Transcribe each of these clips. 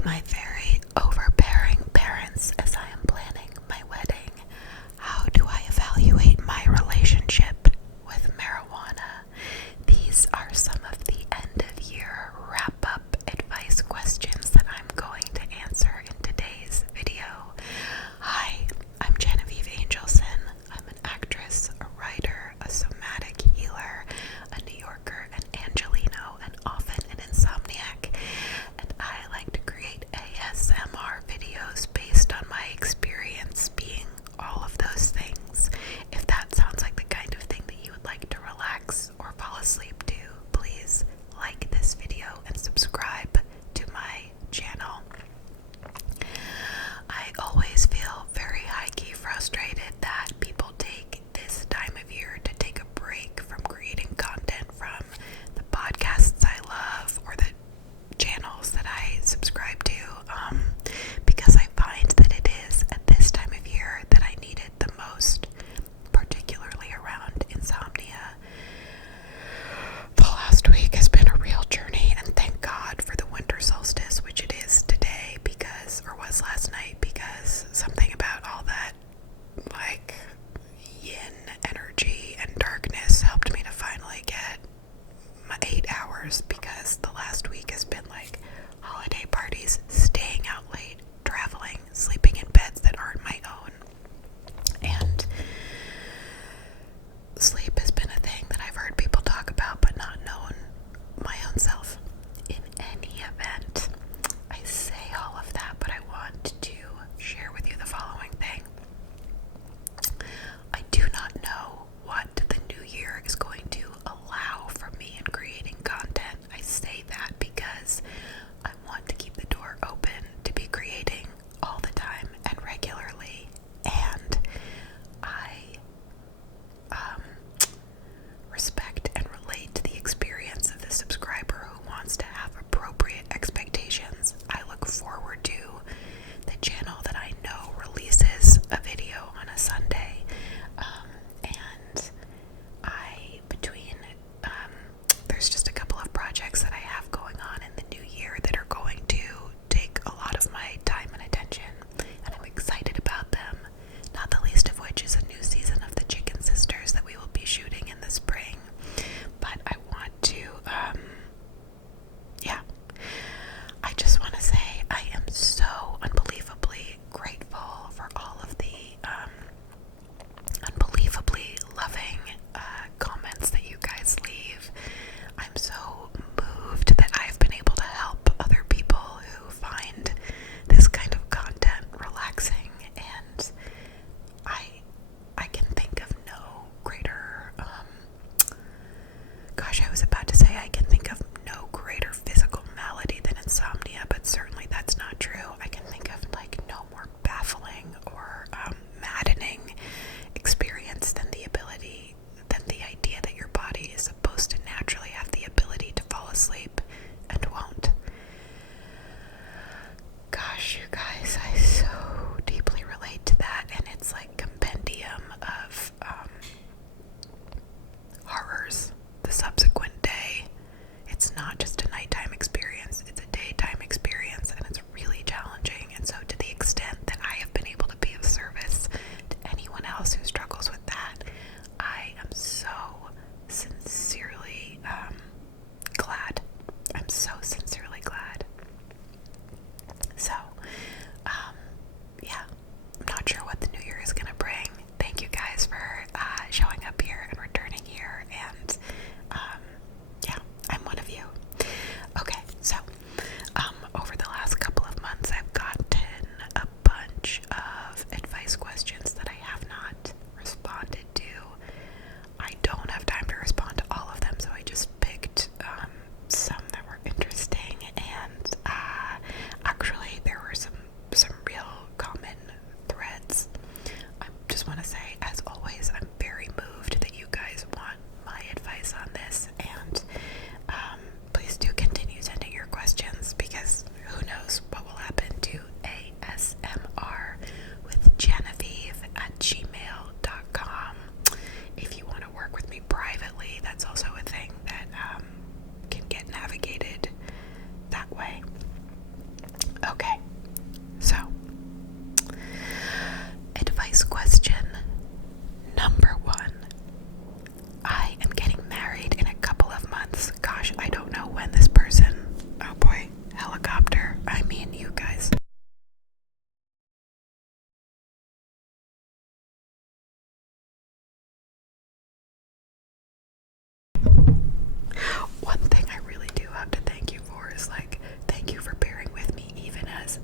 with my very overbearing parents as I am planning my wedding. How do I evaluate my relationship with marijuana? These are some of the end of year wrap up advice questions that I'm going to answer in today's video. Hi, I'm Genevieve Angelson. I'm an actress, a writer, a somatic healer, a New Yorker, an Angeleno, and often an insomniac. And I like to create Okay, so advice question number 1. I am getting married in a couple of months. Gosh, I don't know when this person. Oh boy, helicopter. I mean, you guys. One thing I really do have to thank you for is, like, thank you for bearing with me even as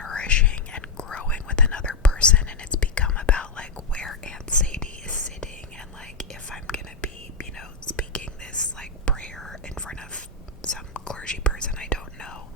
nourishing and growing with another person, and it's become about like where Aunt Sadie is sitting and like if I'm gonna be, you know, speaking this like prayer in front of some clergy person I don't know,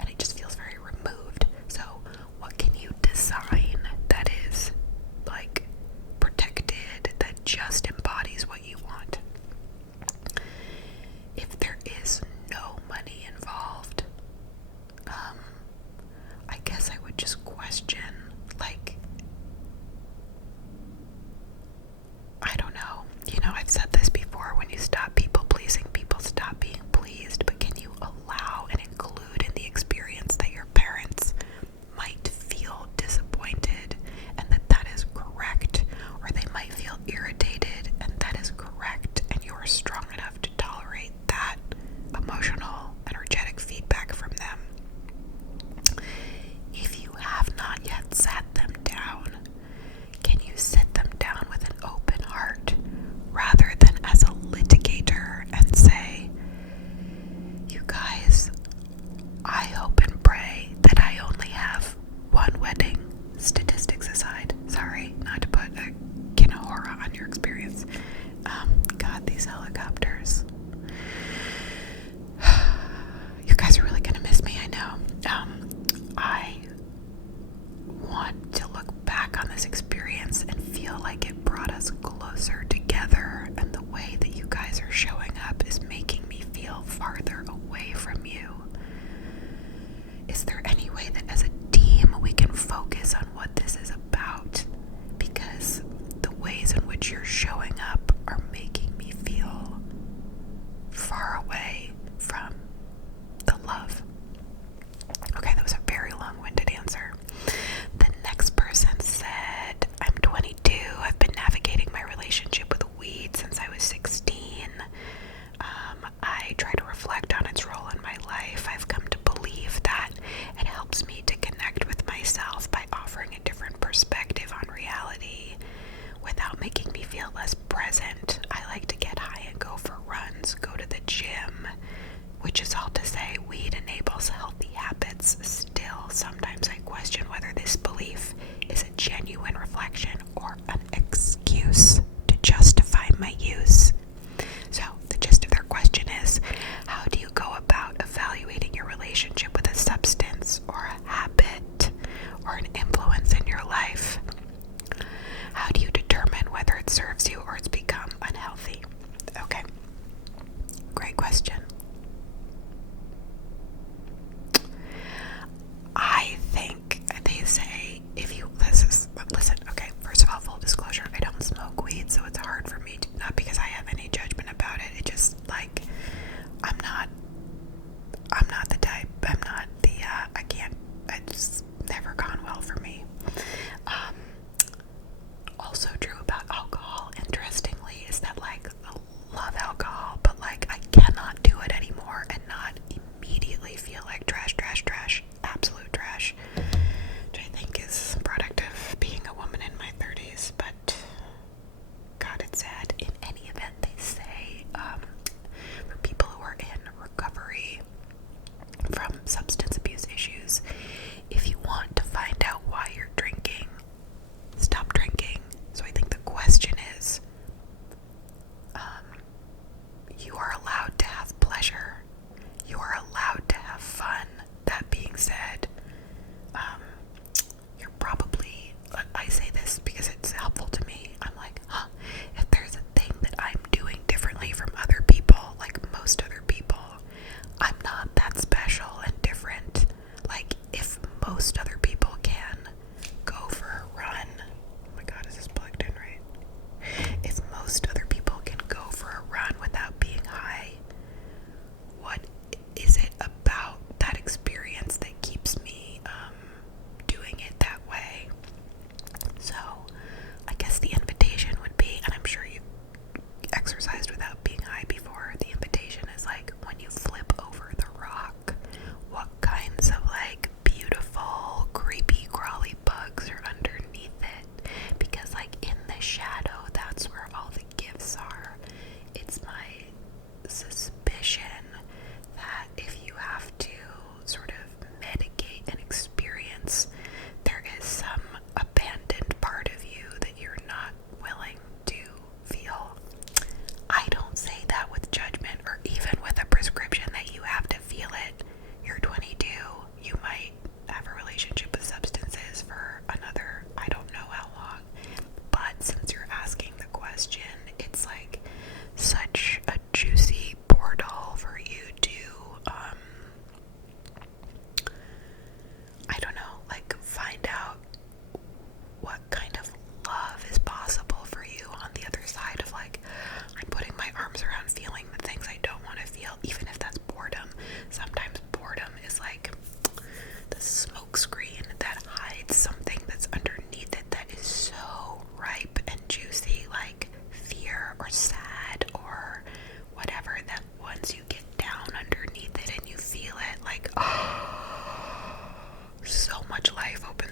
and it just feels very removed. So what can you design that is like protected, that just embodies what you want? If there is no money involved, I guess I would just question, like, I don't know. You know, I've said this before, when you stop people pleasing, people stop being pleased, but can you allow and include in the experience that your parents might feel disappointed and that is correct, or they might feel irritated and that is correct, and you're strong enough to tolerate that emotional, energetic feedback from them? If you have not yet sat them down, can you sit them down with an open heart rather than as a litigator and say, you guys, I hope and pray that I only have one wedding, statistics aside. Sorry, not to put a kin of horror on your experience. God, these helicopters. You guys are really gonna miss me, I know. I want to look back on this experience and feel like it brought us closer together, and the way that you guys are showing up is making me feel farther away from you. Is there any way that as a team we can focus on what this is about? Because the ways in which you're showing up are making me feel far away from the love. Okay, that was a very long-winded answer. The next person said, I'm 22. I've been navigating my relationship with weed since I was 16. I try to reflect on its role in my life. I've come to believe that it helps me to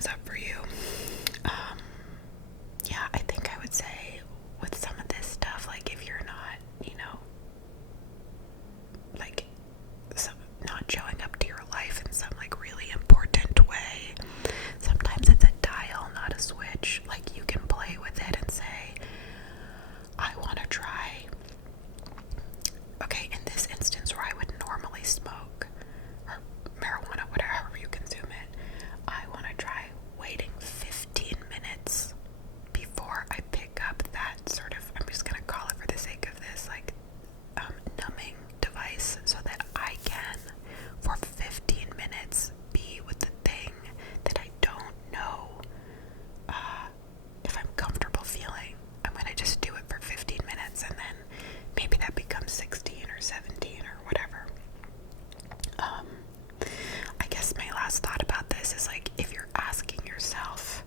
comes up for you. Yeah, I think I would say with some of this stuff, like if you're not, like not showing up to your life in some like really important way, sometimes it's a dial, not a switch. Like you can play with it and say, I want to try. Okay, in this instance where I would normally smoke or marijuana, whatever you consume it, I want to try waiting 15 minutes before I pick up that sort of, I'm just going to call it for the sake of this, like numbing device, so that I can, for 15 minutes, be with the thing that I don't know if I'm comfortable feeling. I'm going to just do it for 15 minutes, and then maybe that becomes 16 or 17 or whatever. I guess my last thought about this is like, if you're asking yourself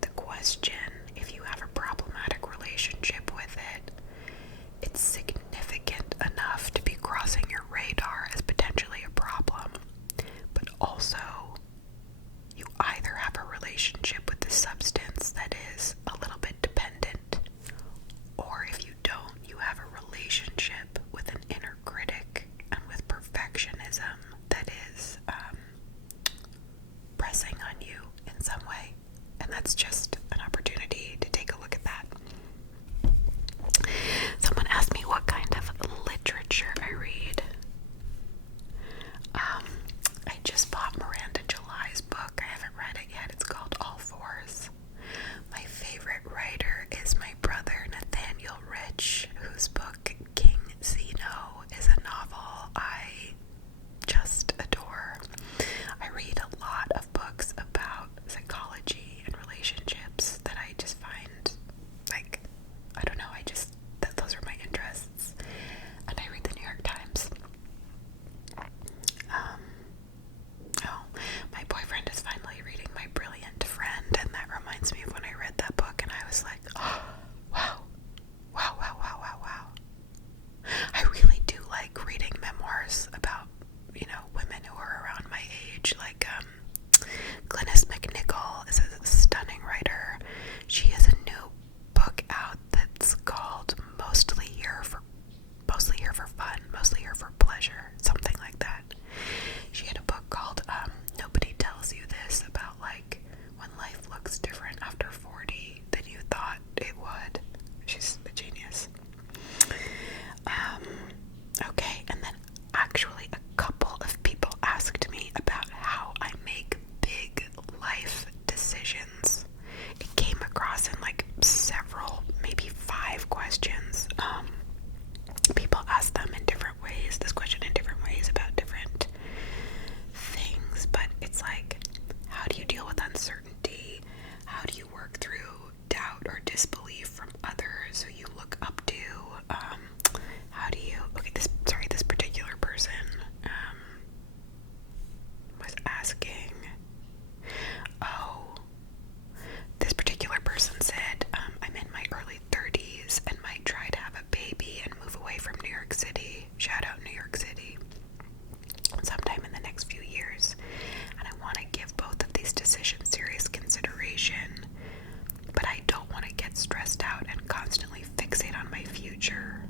the question, if you have a problematic relationship with it, it's significant enough to be crossing your radar as potentially a problem. But also, you either have a relationship with the substance that is a little bit dependent, or if you don't, you have a relationship with an inner critic and with perfectionism that is pressing on you in some way. And that's just an opportunity to take a look at that. Someone asked me what kind of literature I read. I just bought Miranda July's book. I haven't read it yet. It's called All Fours. My favorite writer is my brother Nathaniel Rich, whose book King Zeno is a novel I just adore. I read a lot of books about psychology and relationships that I just find, like, I don't know, those are my interests. And I read the New York Times. My boyfriend is finally reading My Brilliant Friend, and that reminds me of when I read that book and I was like, oh, wow. I really do like reading memoirs about, women who are around my age. Like, Glynis McNichol is a stunning writer. She has a new book out that's called Mostly Here for Fun, Mostly Here for Pleasure, something like that. She had a book called Nobody Tells You This, about like when life looks different after 40 than you thought it would. She's a genius. Okay, and then actually a couple of people asked me about how I make big life decisions. It came across in like several, maybe 5 questions. People ask them in different ways, this question in different ways about different things, but it's like, how do you deal with uncertainty? How do you work through doubt or disbelief from others who you look up to? How do you, this particular person was asking, this particular person said, I'm in my early 30s and might try to have a baby and move away from New York City. Shout out New York City. Sometime in the next few years. And I want to give both of these decisions serious consideration, but I don't want to get stressed out and constantly fixate on my future.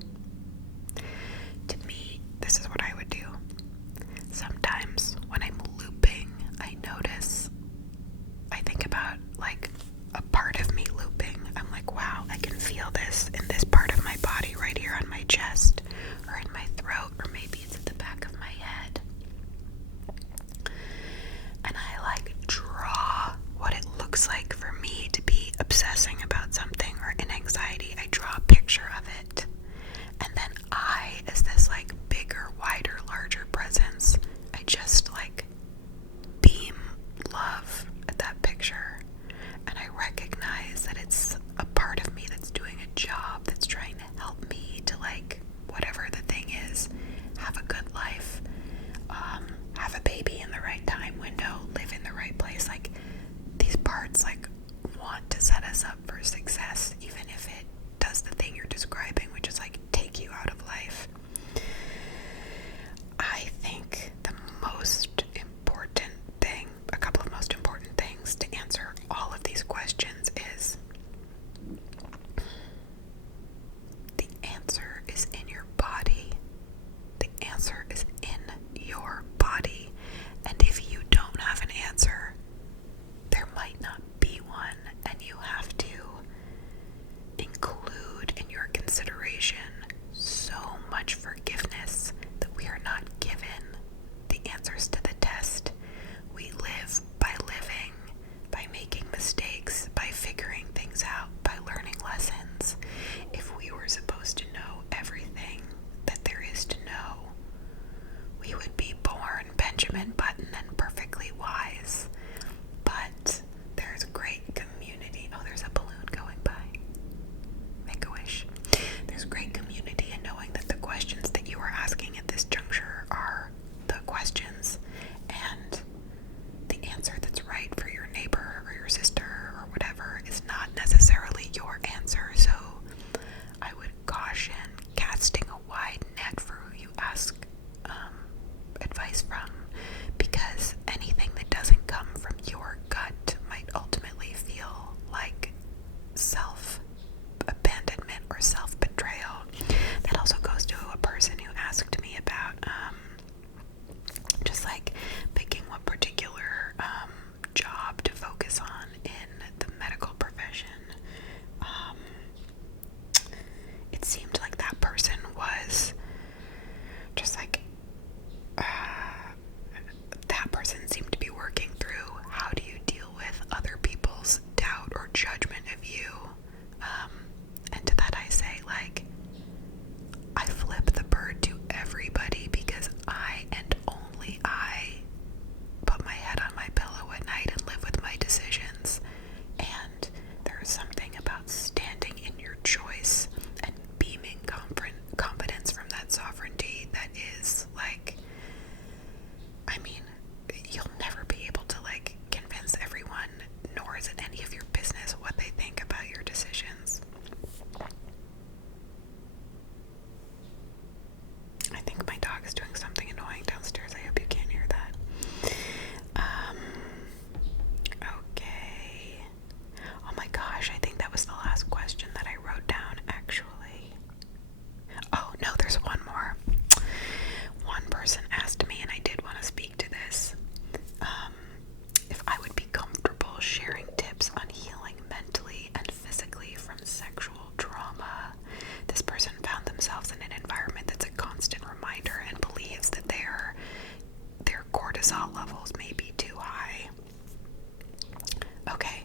To me, this is what I would do. Sometimes when I'm looping, I think about like a part of me looping. I'm like, wow, I can feel this in this part of my body right here on my chest or in my throat, or maybe it's at the back of my head. And I like draw what it looks like for me to be obsessing about something or in anxiety. I draw a picture of it. And then I, as this like bigger, wider, larger presence, I just like beam love at that picture. And I recognize that it's a part of me that's doing a job, that's trying to help me to, like, whatever the thing is, have a good life, have a baby in the right time window, live in the right place. Like, these parts, like, want to set us up for success, even if it does the thing you're describing, which is, like, take you out of life. I think the most important thing, a couple of most important things to things out by learning lessons. If we were supposed to know everything that there is to know, we would be born Benjamin Button and perfectly wise. But there's great community. Oh, there's a balloon going by. Make a wish. There's great community in knowing that the questions that you are asking at this juncture are the questions, and the answer that's right for your neighbor or your sister or whatever is not necessarily your answer. So I would caution casting a wide net for who you ask advice from, because anything that doesn't come from your gut might ultimately feel like self-abandonment or self-betrayal. That also goes to a person who asked me about just like picking what particular job to focus on in the medical profession. It seemed like that person was just like that person seemed to be working through, how do you deal with other people's doubt or judgment of you? And to that I say, like, I flip the bird to everybody, because I and only I put my head on my pillow at night and live with my decisions. And there is something about standing in your choice and beaming confidence from that sovereignty that is like, I mean, you'll never be able to like convince everyone, nor is it any of your business what they think about your decisions. I think my dog is doing something annoying downstairs. I hope you can't hear that. Okay. Oh my gosh, I think that was the last question that I wrote down, actually. Oh, no, there's one more. One person asked me, and I did want to speak to this, if I would be comfortable sharing tips on healing mentally and physically from sexual trauma. This person found themselves in an environment that's a constant reminder and believes that their cortisol levels may be too high. Okay,